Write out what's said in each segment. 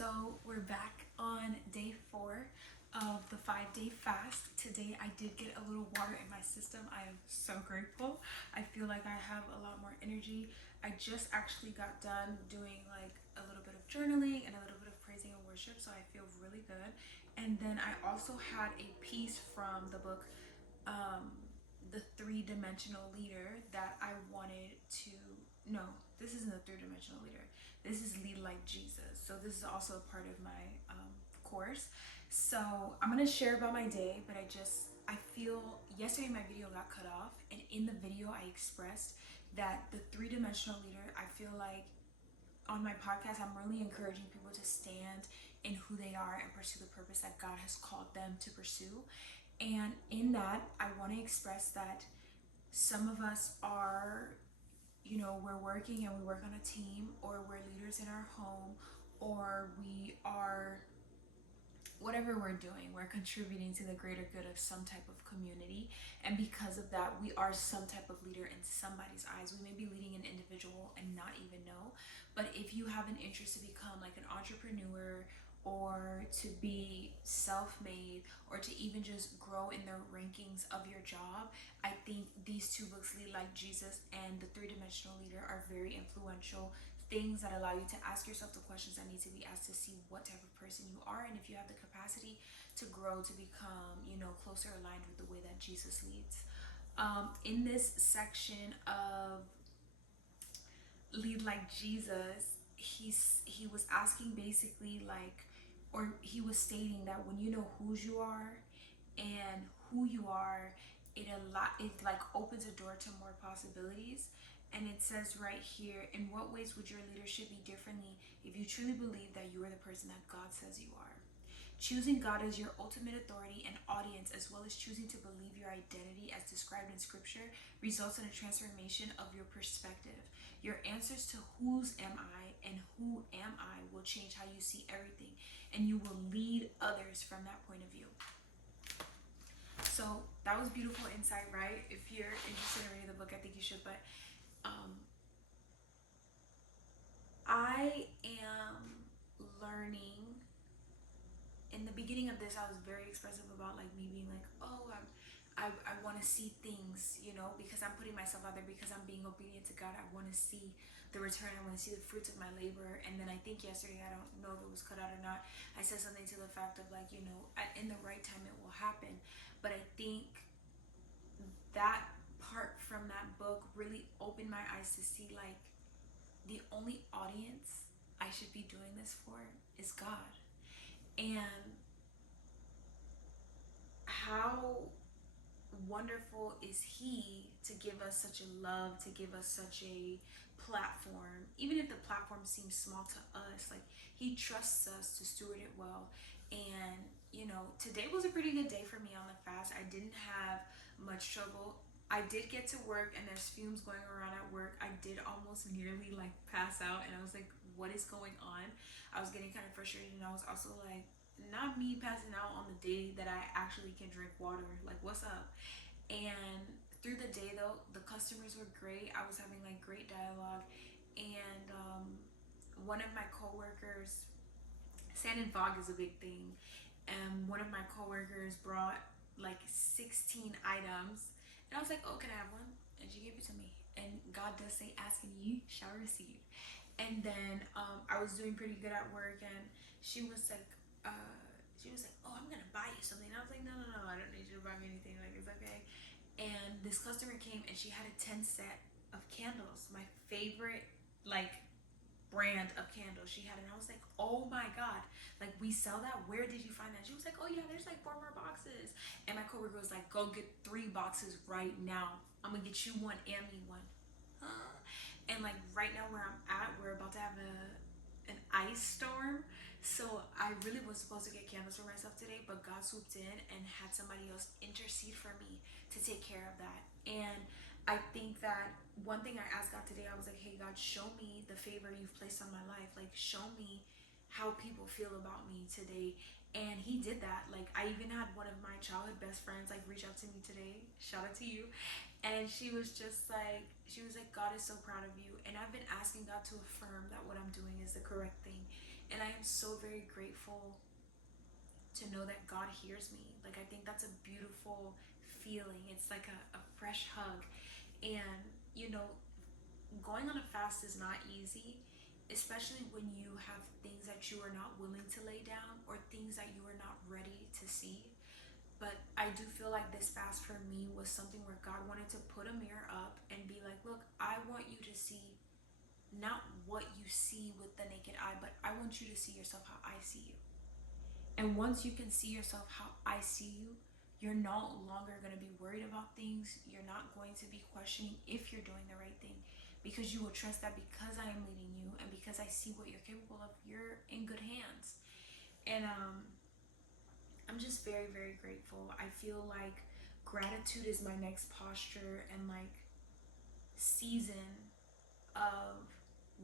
So we're back on day 4 of the 5-day fast. Today I did get a little water in my system. I am so grateful. I feel like I have a lot more energy. I just actually got done doing like a little bit of journaling and a little bit of praising and worship, so I feel really good. And then I also had a piece from the book, um, The Three-Dimensional Leader, that I wanted to, no, this isn't the three-dimensional leader. This is Lead Like Jesus. So this is also a part of my course. So I'm gonna share about my day, but I feel yesterday my video got cut off, and in the video I expressed that the three-dimensional leader, I feel like on my podcast I'm really encouraging people to stand in who they are and pursue the purpose that God has called them to pursue. And in that, I want to express that some of us are, we're working and we work on a team, or we're leaders in our home, or we are, whatever we're doing, we're contributing to the greater good of some type of community. And because of that, we are some type of leader in somebody's eyes. We may be leading an individual and not even know. But if you have an interest to become like an entrepreneur, or to be self-made, or to even just grow in the rankings of your job, I think these two books, Lead Like Jesus and The Three-Dimensional Leader, are very influential things that allow you to ask yourself the questions that need to be asked to see what type of person you are, and if you have the capacity to grow to become, closer aligned with the way that Jesus leads. In this section of Lead Like Jesus, he was asking basically like, or he was stating that when you know whose you are and who you are, it like opens a door to more possibilities. And it says right here, in what ways would your leadership be differently if you truly believe that you are the person that God says you are? Choosing God as your ultimate authority and audience, as well as choosing to believe your identity as described in Scripture, results in a transformation of your perspective. Your answers to whose am I and who am I will change how you see everything, and you will lead others from that point of view. So that was beautiful insight, right? If you're interested in reading the book, I think you should. But I am learning. In the beginning of this, I was very expressive about like me being like, oh, I want to see things, because I'm putting myself out there, because I'm being obedient to God. I want to see the return. I want to see the fruits of my labor. And then I think yesterday, I don't know if it was cut out or not, I said something to the fact of like, in the right time it will happen. But I think that part from that book really opened my eyes to see like the only audience I should be doing this for is God. And how wonderful is He to give us such a love, to give us such a platform, even if the platform seems small to us. Like, He trusts us to steward it well. And today was a pretty good day for me on the fast. I didn't have much trouble. I did get to work, and there's fumes going around at work. I did almost nearly like pass out, and I was like, what is going on? I was getting kind of frustrated, and I was also like, not me passing out on the day that I actually can drink water. Like, what's up? And through the day though, the customers were great. I was having like great dialogue. And one of my coworkers, sand and fog is a big thing. And one of my coworkers brought like 16 items. And I was like, oh, can I have one? And she gave it to me. And God does say, ask and ye shall receive. And then I was doing pretty good at work, and she was like, oh, I'm gonna buy you something. And I was like, no, I don't need you to buy me anything. Like, it's okay. And this customer came, and she had a 10 set of candles, my favorite like brand of candles. She had it, and I was like, oh my God, like, we sell that? Where did you find that? She was like, oh yeah, there's like 4 more boxes. And my coworker was like, go get 3 boxes right now. I'm gonna get you one and me one. And like right now where I'm at, we're about to have an ice storm. So I really was supposed to get candles for myself today, but God swooped in and had somebody else intercede for me to take care of that. And I think that one thing I asked God today, I was like, hey God, show me the favor you've placed on my life. Like, show me how people feel about me today. And He did that. Like, I even had one of my childhood best friends like reach out to me today. Shout out to you. And she was like, God is so proud of you. And I've been asking God to affirm that what I'm doing is the correct thing. And I am so very grateful to know that God hears me. Like, I think that's a beautiful feeling. It's like a fresh hug. And, you know, going on a fast is not easy, especially when you have things that you are not willing to lay down or things that you are not ready to see. But I do feel like this fast for me was something where God wanted to put a mirror up and be like, look, I want you to see not what you see with the naked eye, but I want you to see yourself how I see you. And once you can see yourself how I see you, you're no longer going to be worried about things. You're not going to be questioning if you're doing the right thing, because you will trust that because I am leading you and because I see what you're capable of, you're in good hands. And I'm just very, very grateful. I feel like gratitude is my next posture and like season of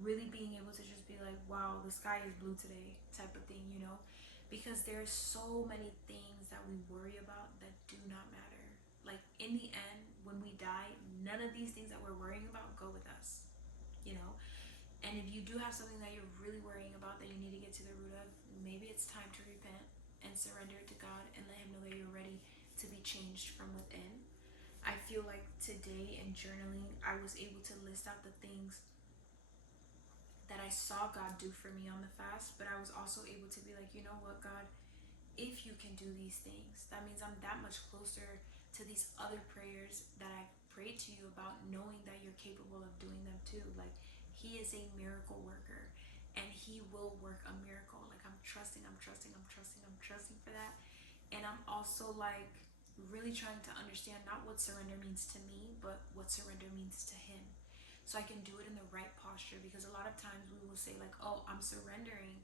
really being able to just be like, wow, the sky is blue today type of thing, you know? Because there's so many things that we worry about that do not matter. Like, in the end, when we die, none of these things that we're worrying about go with us, you know? And if you do have something that you're really worrying about that you need to get to the root of, maybe it's time to repent and surrender it to God and let Him know that you're ready to be changed from within. I feel like today in journaling, I was able to list out the things that I saw God do for me on the fast, but I was also able to be like, you know what, God, if you can do these things, that means I'm that much closer to these other prayers that I've prayed to you about, knowing that you're capable of doing them too. Like, He is a miracle worker and He will work a miracle. Like, I'm trusting for that. And I'm also like really trying to understand not what surrender means to me, but what surrender means to Him, so I can do it in the right posture. Because a lot of times we will say like, oh, I'm surrendering,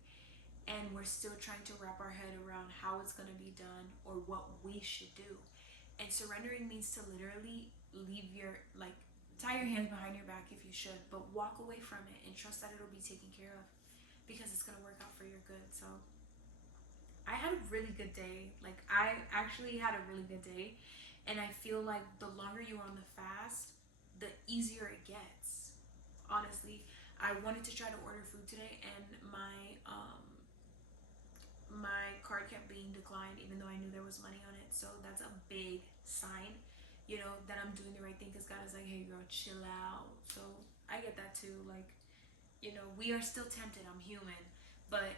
and we're still trying to wrap our head around how it's going to be done or what we should do. And surrendering means to literally leave your, like, tie your hands behind your back if you should, but walk away from it and trust that it'll be taken care of, because it's going to work out for your good. So I had a really good day. Like, I actually had a really good day. And I feel like the longer you are on the fast, the easier it gets. Honestly, I wanted to try to order food today, and my card kept being declined, even though I knew there was money on it. So that's a big sign, you know, that I'm doing the right thing, because God is like, hey, girl, chill out. So I get that too. Like, you know, we are still tempted. I'm human. But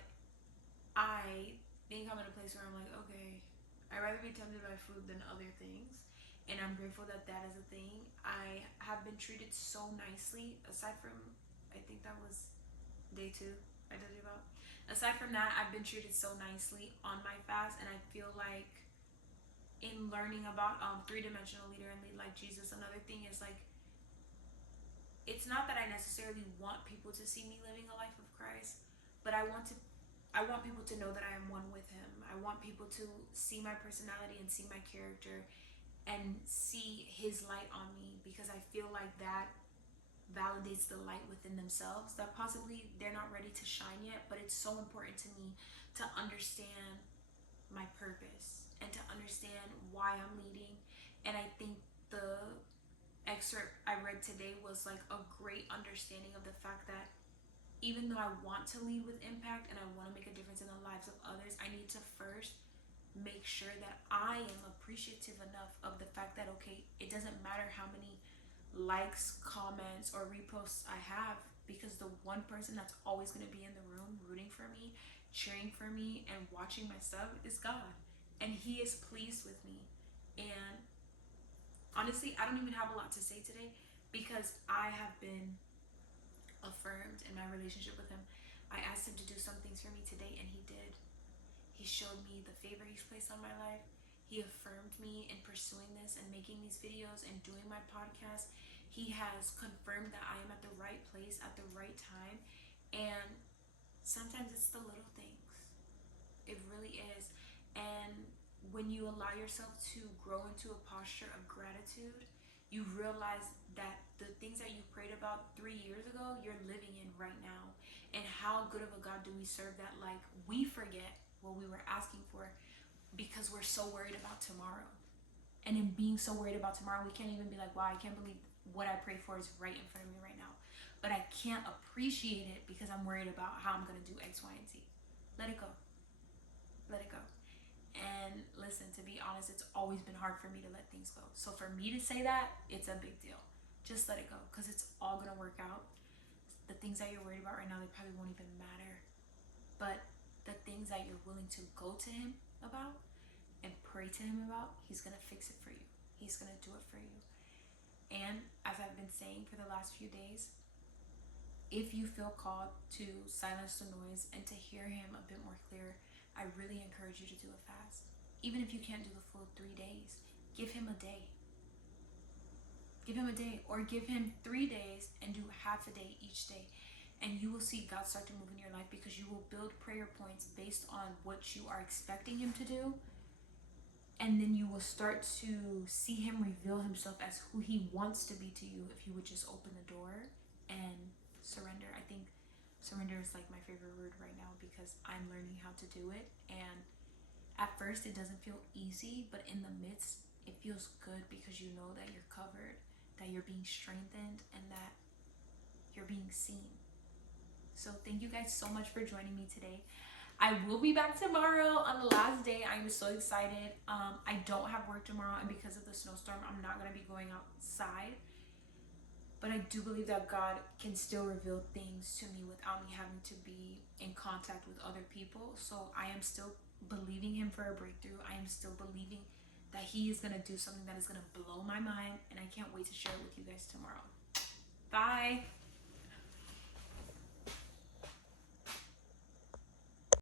I think I'm in a place where I'm like, okay, I'd rather be tempted by food than other things. And I'm grateful that that is a thing. I have been treated so nicely, aside from, I think that was day 2 I told you about. Aside from that, I've been treated so nicely on my fast. And I feel like in learning about three-dimensional leader and lead like Jesus, another thing is like, it's not that I necessarily want people to see me living a life of Christ, but I want people to know that I am one with Him. I want people to see my personality and see my character and see His light on me, because I feel like that validates the light within themselves that possibly they're not ready to shine yet. But it's so important to me to understand my purpose and to understand why I'm leading. And I think the excerpt I read today was like a great understanding of the fact that even though I want to lead with impact and I want to make a difference in the lives of others, I need to first make sure that I am appreciative enough of the fact that, okay, it doesn't matter how many likes, comments, or reposts I have, because the one person that's always going to be in the room rooting for me, cheering for me, and watching my stuff is God. And He is pleased with me. And honestly, I don't even have a lot to say today, because I have been affirmed in my relationship with Him. I asked Him to do some things for me today, and He did. He showed me the favor He's placed on my life. He affirmed me in pursuing this and making these videos and doing my podcast. He has confirmed that I am at the right place at the right time. And sometimes it's the little things. It really is. And when you allow yourself to grow into a posture of gratitude, you realize that the things that you prayed about 3 years ago, you're living in right now. And how good of a God do we serve that, like, we forget what we were asking for because we're so worried about tomorrow. And in being so worried about tomorrow, we can't even be like, wow, I can't believe what I prayed for is right in front of me right now. But I can't appreciate it because I'm worried about how I'm going to do X, Y, and Z. Let it go. Let it go. And listen, to be honest, it's always been hard for me to let things go. So for me to say that, it's a big deal. Just let it go, because it's all gonna work out. The things that you're worried about right now, they probably won't even matter. But the things that you're willing to go to him about and pray to him about, he's gonna fix it for you. He's gonna do it for you. And as I've been saying for the last few days, if you feel called to silence the noise and to hear him a bit more clear, I really encourage you to do a fast. Even if you can't do the full 3 days, give him a day. Give him a day, or give him 3 days and do half a day each day. And you will see God start to move in your life, because you will build prayer points based on what you are expecting him to do. And then you will start to see him reveal himself as who he wants to be to you if you would just open the door and surrender. I think surrender is like my favorite word right now, because I'm learning how to do it. And at first it doesn't feel easy, but in the midst it feels good, because you know that you're covered, that you're being strengthened, and that you're being seen. So thank you guys so much for joining me today. I will be back tomorrow on the last day. I'm so excited. I don't have work tomorrow, and because of the snowstorm, I'm not going to be going outside. But I do believe that God can still reveal things to me without me having to be in contact with other people. So I am still believing him for a breakthrough. I am still believing that he is going to do something that is going to blow my mind, and I can't wait to share it with you guys tomorrow. Bye.